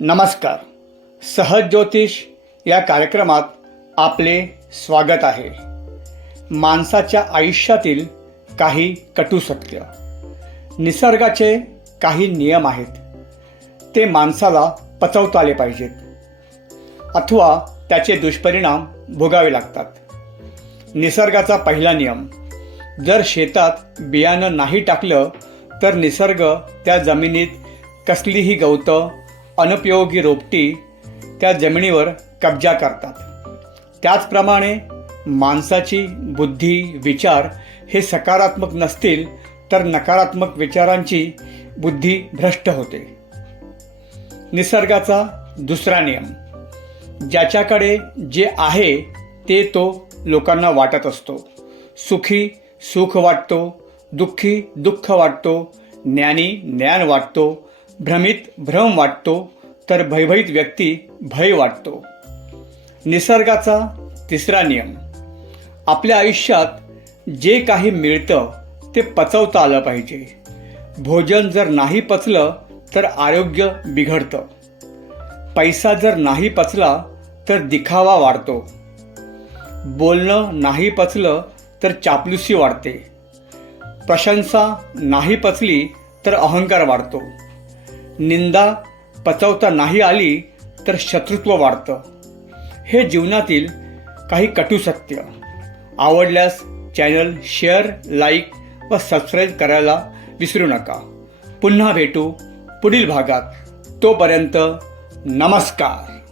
नमस्कार. सहज ज्योतिष या कार्यक्रमात आपले स्वागत आहे. माणसाच्या आयुष्यातील काही कटू सत्य निसर्गाचे काही नियम आहेत. ते माणसाला पचवता आले पाहिजेत. अथवा त्याचे दुष्परिणाम भोगावे लागतात. निसर्गाचा पहिला नियम जर शेतात बियाणं नाही टाकलं तर निसर्ग त्या जमिनीत कसलीही गवतं अनुपयोगी रोपटी त्या जमिनीवर कब्जा करतात. त्याचप्रमाणे माणसाची बुद्धी विचार हे सकारात्मक नसतील तर नकारात्मक विचारांची बुद्धी भ्रष्ट होते. निसर्गाचा दुसरा नियम. ज्याच्याकडे जे आहे ते तो लोकांना वाटत असतो. सुखी सुख वाटतो दुःखी दुःख वाटतो ज्ञानी ज्ञान वाटतो भ्रमित भ्रम वाटतो तर भयभीत व्यक्ती भय वाटतो. निसर्गाचा तिसरा नियम. आपल्या आयुष्यात जे काही मिळतं ते पचवता आलं पाहिजे. भोजन जर नाही पचलं तर आरोग्य बिघडतं. पैसा जर नाही पचला तर दिखावा वाढतो. बोलणं नाही पचलं तर चापलुसी वाढते. प्रशंसा नाही पचली तर अहंकार वाढतो. निंदा पचवता नाही आली तर शत्रुत्व वाढतं. हे जीवनातील काही कटू सत्य. आवडल्यास चॅनल शेअर लाईक व सबस्क्राईब करायला विसरू नका. पुन्हा भेटू पुढील भागात. तोपर्यंत नमस्कार.